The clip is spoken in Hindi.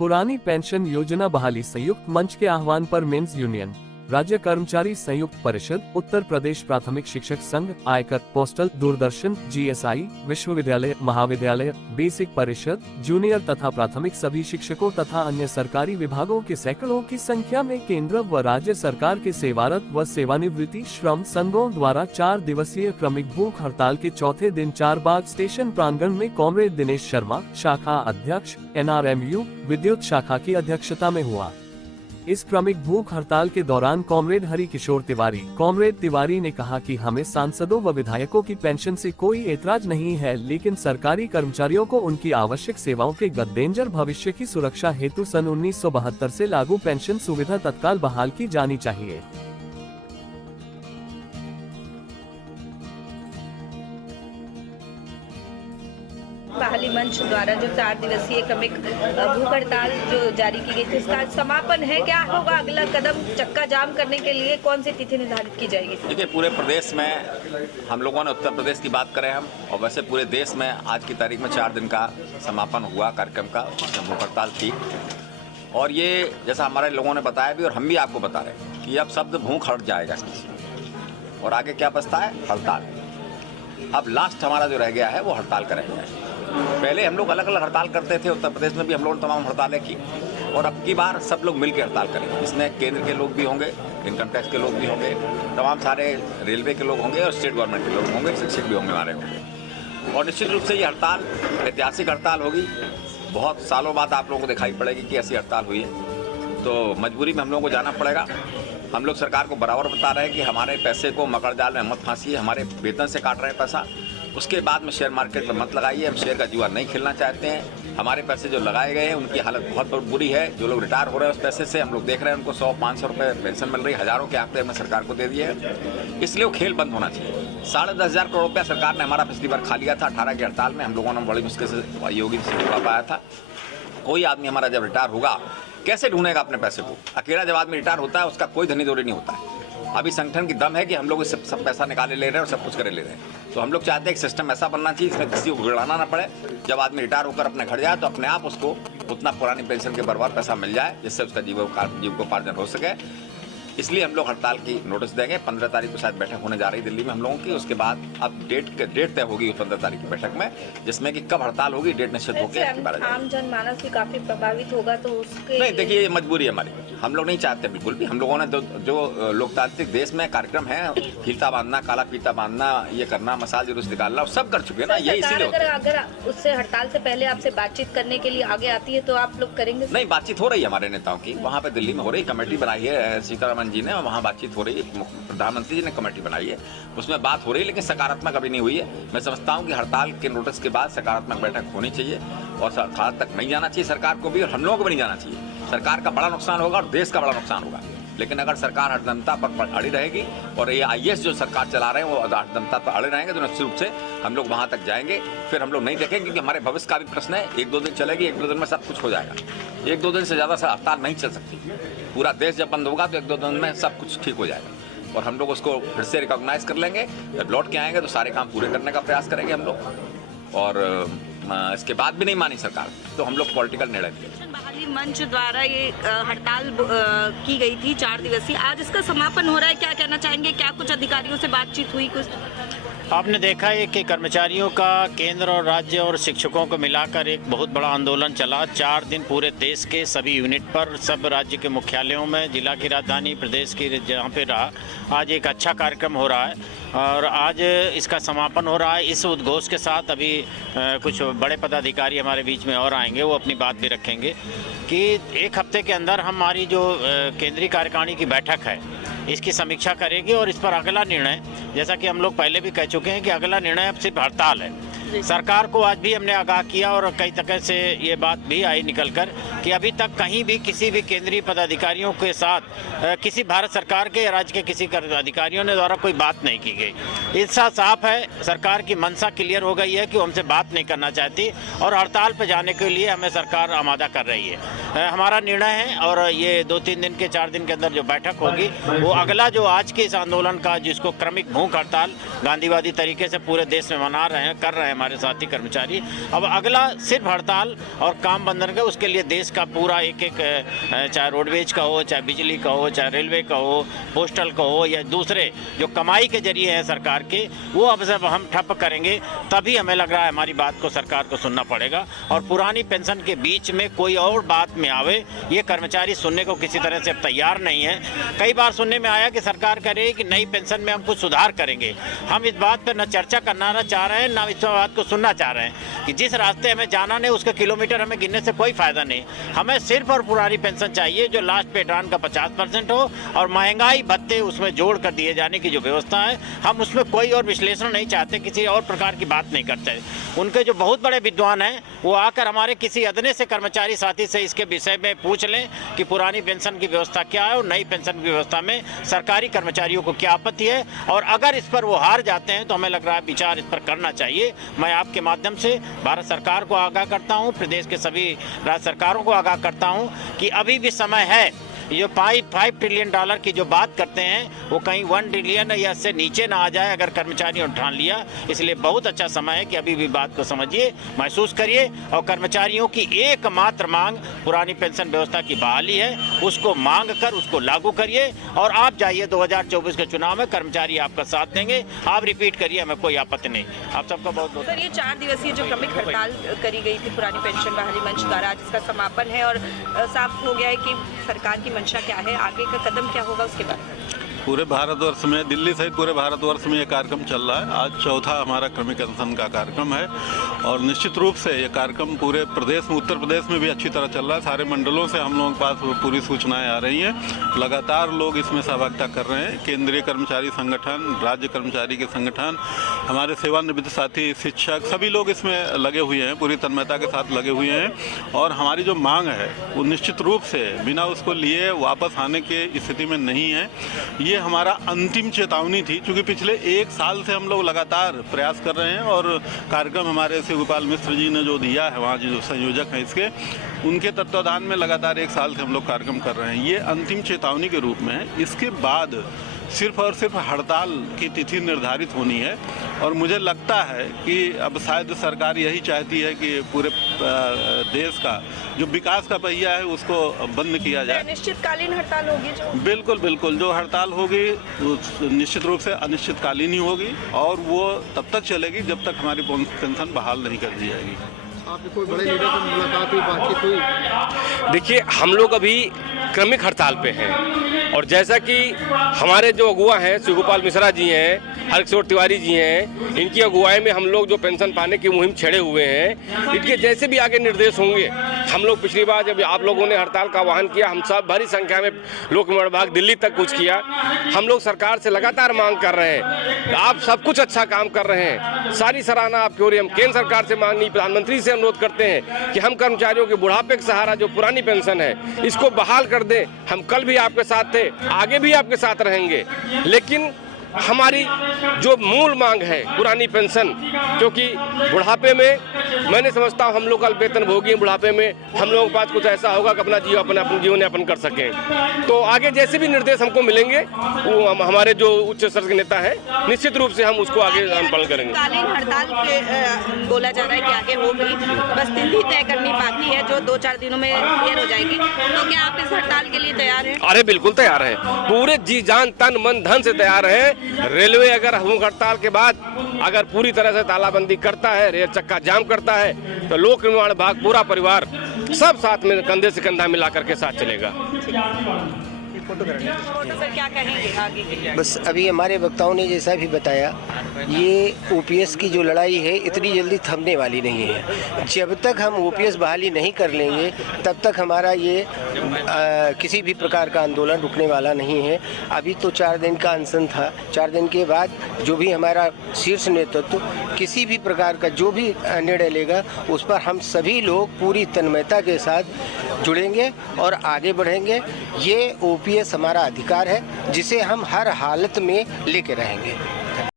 पुरानी पेंशन योजना बहाली। संयुक्त मंच के आह्वान पर मेंस यूनियन, राज्य कर्मचारी संयुक्त परिषद, उत्तर प्रदेश प्राथमिक शिक्षक संघ, आयकर, पोस्टल, दूरदर्शन, जीएसआई, विश्वविद्यालय, महाविद्यालय, बेसिक परिषद, जूनियर तथा प्राथमिक सभी शिक्षकों तथा अन्य सरकारी विभागों के सैकड़ों की संख्या में केंद्र व राज्य सरकार के सेवारत व सेवानिवृत्ति श्रम संघों द्वारा 4 दिवसीय क्रमिक भूख हड़ताल के चौथे दिन चारबाग स्टेशन प्रांगण में कॉमरेड दिनेश शर्मा, शाखा अध्यक्ष, NRMU विद्युत शाखा की अध्यक्षता में हुआ। इस क्रमिक भूख हड़ताल के दौरान कॉमरेड हरिकिशोर तिवारी ने कहा कि हमें सांसदों व विधायकों की पेंशन से कोई एतराज नहीं है, लेकिन सरकारी कर्मचारियों को उनकी आवश्यक सेवाओं के गद्देंजर भविष्य की सुरक्षा हेतु सन 1972 से लागू पेंशन सुविधा तत्काल बहाल की जानी चाहिए। बहाली मंच द्वारा जो 4 दिवसीय क्रमिक भूख हड़ताल जो जारी की गई थी, इसका समापन है। क्या होगा अगला कदम? चक्का जाम करने के लिए कौन सी तिथि निर्धारित की जाएगी? देखिए, पूरे प्रदेश में हम लोगों ने उत्तर प्रदेश की बात करें हम, और वैसे पूरे देश में आज की तारीख में 4 दिन का समापन हुआ कार्यक्रम का, उसमें भूख हड़ताल थी। और ये जैसा हमारे लोगों ने बताया भी और हम भी आपको बता रहे हैं कि अब शब्द भूख हट जाएगा और आगे क्या बचता है? हड़ताल। अब लास्ट हमारा जो रह गया है वो हड़ताल का रह गया है। पहले हम लोग अलग अलग हड़ताल करते थे, उत्तर प्रदेश में भी हम लोगों ने तमाम हड़तालें की, और अब की बार सब लोग मिलकर हड़ताल करेंगे। इसमें केंद्र के लोग भी होंगे, इनकम टैक्स के लोग भी होंगे, तमाम सारे रेलवे के लोग होंगे और स्टेट गवर्नमेंट के लोग होंगे, शिक्षक भी होंगे, हमारे होंगे। और निश्चित रूप से ये हड़ताल ऐतिहासिक हड़ताल होगी। बहुत सालों बाद आप लोगों को दिखाई पड़ेगी कि ऐसी हड़ताल हुई है, तो मजबूरी में हम लोगों को जाना पड़ेगा। हम लोग सरकार को बराबर बता रहे हैं कि हमारे पैसे को मकड़ जाल में मत फांसिए, हमारे वेतन से काट रहे हैं पैसा, उसके बाद में शेयर मार्केट में मत लगाइए। हम शेयर का जुआ नहीं खेलना चाहते हैं। हमारे पैसे जो लगाए गए हैं उनकी हालत बहुत बुरी है। जो लोग रिटायर हो रहे हैं उस पैसे से हम लोग देख रहे हैं उनको 100-500 रुपये पेंशन मिल रही है, हज़ारों के आंकड़े हमने सरकार को दे दिए हैं। इसलिए वो खेल बंद होना चाहिए। 10,500 करोड़ रुपया सरकार ने हमारा पिछली बार खा लिया था 18 की हड़ताल में। हम लोगों ने बड़ी मुश्किल से योगी से जुड़ा पाया था। कोई आदमी हमारा जब रिटायर होगा कैसे ढूंढेगा अपने पैसे को? अकेला जब आदमी रिटायर होता है उसका कोई धनी दौरी नहीं होता है। अभी संगठन की दम है कि हम लोग इससे सब पैसा निकाले ले रहे हैं और सब कुछ करे ले रहे हैं। तो हम लोग चाहते हैं कि सिस्टम ऐसा बनना चाहिए इसमें किसी को गिड़ाना ना पड़े। जब आदमी रिटायर होकर अपने घर जाए तो अपने आप उसको उतना पुरानी पेंशन के बराबर पैसा मिल जाए जिससे उसका जीविकोपार्जन हो सके। इसलिए हम लोग हड़ताल की नोटिस देंगे। 15 तारीख को शायद बैठक होने जा रही दिल्ली में हम लोगों की। उसके बाद अब डेट तय होगी 15 तारीख की बैठक में, जिसमें कि कब हड़ताल होगी डेट निश्चित होगी। आम जनमानस भी काफी प्रभावित होगा, तो उसके नहीं, देखिए, ये मजबूरी है हमारी। हम लोग नहीं चाहते बिल्कुल भी। हम लोगों ने जो लोकतांत्रिक देश में कार्यक्रम है, फीता बांधना, काला फीता बांधना, ये करना, मसाल जुलूस निकालना, सब कर चुके हैं ना। ये इसीलिए अगर उससे हड़ताल से पहले आपसे बातचीत करने के लिए आगे आती है तो आप लोग करेंगे? नहीं, बातचीत हो रही है हमारे नेताओं की, वहाँ पे दिल्ली में हो रही। कमेटी बनाई है सीतारमण जी ने, वहाँ बातचीत हो रही है। प्रधानमंत्री जी ने कमेटी बनाई है, उसमें बात हो रही है, लेकिन सकारात्मक अभी नहीं हुई है। मैं समझता हूँ कि हड़ताल के नोटिस के बाद सकारात्मक बैठक होनी चाहिए और सरकार तक नहीं जाना चाहिए, सरकार को भी और हम लोगों को भी नहीं जाना चाहिए। सरकार का बड़ा नुकसान होगा और देश का बड़ा नुकसान होगा। लेकिन अगर सरकार हरदमता पर अड़ी रहेगी और ये IAS जो सरकार चला रहे हैं वो हरदमता पर अड़े रहेंगे तो निश्चित रूप से हम लोग वहाँ तक जाएंगे। फिर हम लोग नहीं देखेंगे, क्योंकि हमारे भविष्य का भी प्रश्न है। 1-2 दिन चलेगी, 1-2 दिन में सब कुछ हो जाएगा। 1-2 दिन से ज़्यादा हड़ताल नहीं चल सकती। पूरा देश जब बंद होगा तो 1-2 दिन में सब कुछ ठीक हो जाएगा और हम लोग उसको फिर से रिकॉग्नाइज कर लेंगे। जब लौट के आएंगे तो सारे काम पूरे करने का प्रयास करेंगे हम लोग। और इसके बाद भी नहीं मानी सरकार तो हम लोग पॉलिटिकल निर्णय लेंगे। बहाली मंच द्वारा ये हड़ताल की गई थी 4 दिवसीय, आज इसका समापन हो रहा है। क्या कहना चाहेंगे? क्या कुछ अधिकारियों से बातचीत हुई? कुछ आपने देखा है कि कर्मचारियों का केंद्र और राज्य और शिक्षकों को मिलाकर एक बहुत बड़ा आंदोलन चला। 4 दिन पूरे देश के सभी यूनिट पर, सब राज्य के मुख्यालयों में, जिला की राजधानी, प्रदेश की जहाँ पे रहा। आज एक अच्छा कार्यक्रम हो रहा है और आज इसका समापन हो रहा है। इस उद्घोष के साथ अभी कुछ बड़े पदाधिकारी हमारे बीच में और आएंगे, वो अपनी बात भी रखेंगे कि 1 हफ्ते के अंदर हमारी जो केंद्रीय कार्यकारिणी की बैठक है इसकी समीक्षा करेगी और इस पर अगला निर्णय, जैसा कि हम लोग पहले भी कह चुके हैं कि अगला निर्णय अब सिर्फ हड़ताल है। सरकार को आज भी हमने आगाह किया और कई तरह से ये बात भी आई निकलकर कि अभी तक कहीं भी किसी भी केंद्रीय पदाधिकारियों के साथ किसी भारत सरकार के या राज्य के किसी अधिकारियों ने द्वारा कोई बात नहीं की गई। इसका साफ है सरकार की मंशा क्लियर हो गई है कि वो हमसे बात नहीं करना चाहती और हड़ताल पर जाने के लिए हमें सरकार आमादा कर रही है। हमारा निर्णय है और ये 2-3 दिन के 4 दिन के अंदर जो बैठक होगी वो अगला जो आज के इस आंदोलन का, जिसको क्रमिक भूख हड़ताल गांधीवादी तरीके से पूरे देश में कर रहे हैं हमारे साथी कर्मचारी। अब अगला सिर्फ हड़ताल और काम बंद का, उसके लिए देश का पूरा एक चाहे रोडवेज का हो, चाहे बिजली का हो, चाहे रेलवे का हो, पोस्टल का हो, या दूसरे जो कमाई के जरिए हैं सरकार के, वो अब जब हम ठप करेंगे तभी हमें लग रहा है हमारी बात को सरकार को सुनना पड़ेगा। और पुरानी पेंशन के बीच में कोई और बात में आवे, ये कर्मचारी सुनने को किसी तरह से तैयार नहीं है। कई बार सुनने में आया कि सरकार कह रही है कि नई पेंशन में हम कुछ सुधार करेंगे। हम इस बात पर न चर्चा करना न चाह रहे हैं, न इस बात को सुनना चाह रहे हैं कि जिस रास्ते हमें जाना नहीं उसके किलोमीटर हमें गिनने से कोई फायदा नहीं। हमें सिर्फ और पुरानी पेंशन चाहिए जो लास्ट पेटान का 50% हो, और महंगाई भत्ते उसमें जोड़ कर दिए जाने की जो व्यवस्था है, हम उसमें कोई और विश्लेषण नहीं चाहते, किसी और प्रकार की बात नहीं करते। उनके जो बहुत बड़े विद्वान हैं वो आकर हमारे किसी अदने से कर्मचारी साथी से इसके विषय में पूछ लें कि पुरानी पेंशन की व्यवस्था क्या है और नई पेंशन की व्यवस्था में सरकारी कर्मचारियों को क्या आपत्ति है। और अगर इस पर वो हार जाते हैं तो हमें लग रहा है विचार इस पर करना चाहिए। मैं आपके माध्यम से भारत सरकार को आगाह करता हूँ, प्रदेश के सभी राज्य सरकारों को आगाह करता हूँ कि अभी भी समय है। ये 5 ट्रिलियन डॉलर की जो बात करते हैं वो कहीं 1 ट्रिलियन या इससे नीचे ना आ जाए अगर कर्मचारियों ने ठान लिया। इसलिए बहुत अच्छा समय है कि अभी भी बात को समझिए, महसूस करिए, और कर्मचारियों की एकमात्र मांग पुरानी पेंशन व्यवस्था की बहाली है। उसको मांग कर उसको लागू करिए और आप जाइए 2024 के चुनाव में, कर्मचारी आपका साथ देंगे। आप रिपीट करिए, हमें कोई आपत्ति नहीं। आप सबका बहुत बहुत। सर, ये 4 दिवसीय जो क्रमिक हड़ताल करी गई थी पुरानी पेंशन बहाली मंच द्वारा, जिसका समापन है और साफ हो गया है कि सरकार की मंशा क्या है, आगे का कदम क्या होगा उसके बाद? पूरे भारतवर्ष में, दिल्ली सहित पूरे भारतवर्ष में ये कार्यक्रम चल रहा है। आज चौथा हमारा क्रमिक अनशन का कार्यक्रम है और निश्चित रूप से ये कार्यक्रम पूरे प्रदेश में, उत्तर प्रदेश में भी अच्छी तरह चल रहा है। सारे मंडलों से हम लोगों के पास पूरी सूचनाएं आ रही हैं। लगातार लोग इसमें सहभागिता कर रहे हैं। केंद्रीय कर्मचारी संगठन, राज्य कर्मचारी के संगठन, हमारे सेवानिवृत्त साथी, शिक्षक, सभी लोग इसमें लगे हुए हैं, पूरी तन्मयता के साथ लगे हुए हैं। और हमारी जो मांग है वो निश्चित रूप से बिना उसको लिए वापस आने की स्थिति में नहीं है। ये हमारा अंतिम चेतावनी थी, क्योंकि पिछले 1 साल से हम लोग लगातार प्रयास कर रहे हैं और कार्यक्रम हमारे शिव गोपाल मिश्र जी ने जो दिया है, वहाँ जो संयोजक हैं इसके, उनके तत्वाधान में लगातार 1 साल से हम लोग कार्यक्रम कर रहे हैं। ये अंतिम चेतावनी के रूप में है। इसके बाद सिर्फ और सिर्फ हड़ताल की तिथि निर्धारित होनी है और मुझे लगता है कि अब शायद सरकार यही चाहती है कि पूरे देश का जो विकास का पहिया है उसको बंद किया जाए। अनिश्चितकालीन हड़ताल होगी जो? बिल्कुल बिल्कुल, जो हड़ताल होगी निश्चित रूप से अनिश्चितकालीन ही होगी और वो तब तक चलेगी जब तक हमारी पेंशन बहाल नहीं कर दी जाएगी। आपके कोई बड़े लीडर से मुलाकात हुई, बातचीत हुई? देखिए, हम लोग अभी क्रमिक हड़ताल पे हैं और जैसा कि हमारे जो अगुआ हैं, शिव गोपाल मिश्रा जी हैं, हरकिशोर तिवारी जी हैं, इनकी अगुवाई में हम लोग जो पेंशन पाने की मुहिम छेड़े हुए हैं, इनके जैसे भी आगे निर्देश होंगे, हम लोग पिछली बार जब आप लोगों ने हड़ताल का आह्वान किया, हम सब भारी संख्या में लोक निर्माण विभाग दिल्ली तक कुछ किया। हम लोग सरकार से लगातार मांग कर रहे हैं, आप सब कुछ अच्छा काम कर रहे हैं, सारी सराहना आपकी हो रही है। हम केंद्र सरकार से माननीय प्रधानमंत्री से अनुरोध करते हैं कि हम कर्मचारियों के बुढ़ापे का सहारा जो पुरानी पेंशन है इसको बहाल कर दें। हम कल भी आपके साथ थे, आगे भी आपके साथ रहेंगे, लेकिन हमारी जो मूल मांग है पुरानी पेंशन, क्योंकि बुढ़ापे में मैंने समझता हूँ हम लोग कल वेतनभोगी बुढ़ापे में हम लोगों के पास कुछ ऐसा होगा कि अपना जीवन यापन कर सकें। तो आगे जैसे भी निर्देश हमको मिलेंगे वो हमारे जो उच्च स्तर के नेता है निश्चित रूप से हम उसको आगे अनुपालन करेंगे। कालीन हड़ताल के बोला जा रहा है कि आगे होगी, बस तिथि तय करनी बाकी है जो 2-4 दिनों में क्लियर हो जाएगी। तो क्या आप इस हड़ताल के लिए तैयार हैं? अरे बिल्कुल तैयार है, पूरे जी जान तन मन धन से तैयार है। रेलवे अगर भूख हड़ताल के बाद अगर पूरी तरह से तालाबंदी करता है, रेल चक्का जाम करता है, तो लोक निर्माण विभाग पूरा परिवार सब साथ में कंधे से कंधा मिला करके साथ चलेगा। तो सर क्या कहेंगे आगे के लिए? बस अभी हमारे वक्ताओं ने जैसा भी बताया, ये ओपीएस की जो लड़ाई है इतनी जल्दी थमने वाली नहीं है। जब तक हम ओपीएस बहाली नहीं कर लेंगे तब तक हमारा ये किसी भी प्रकार का आंदोलन रुकने वाला नहीं है। अभी तो 4 दिन का अनशन था, 4 दिन के बाद जो भी हमारा शीर्ष नेतृत्व किसी भी प्रकार का जो भी निर्णय लेगा उस पर हम सभी लोग पूरी तन्मयता के साथ जुड़ेंगे और आगे बढ़ेंगे। ये ओपीएस हमारा अधिकार है जिसे हम हर हालत में लेके रहेंगे।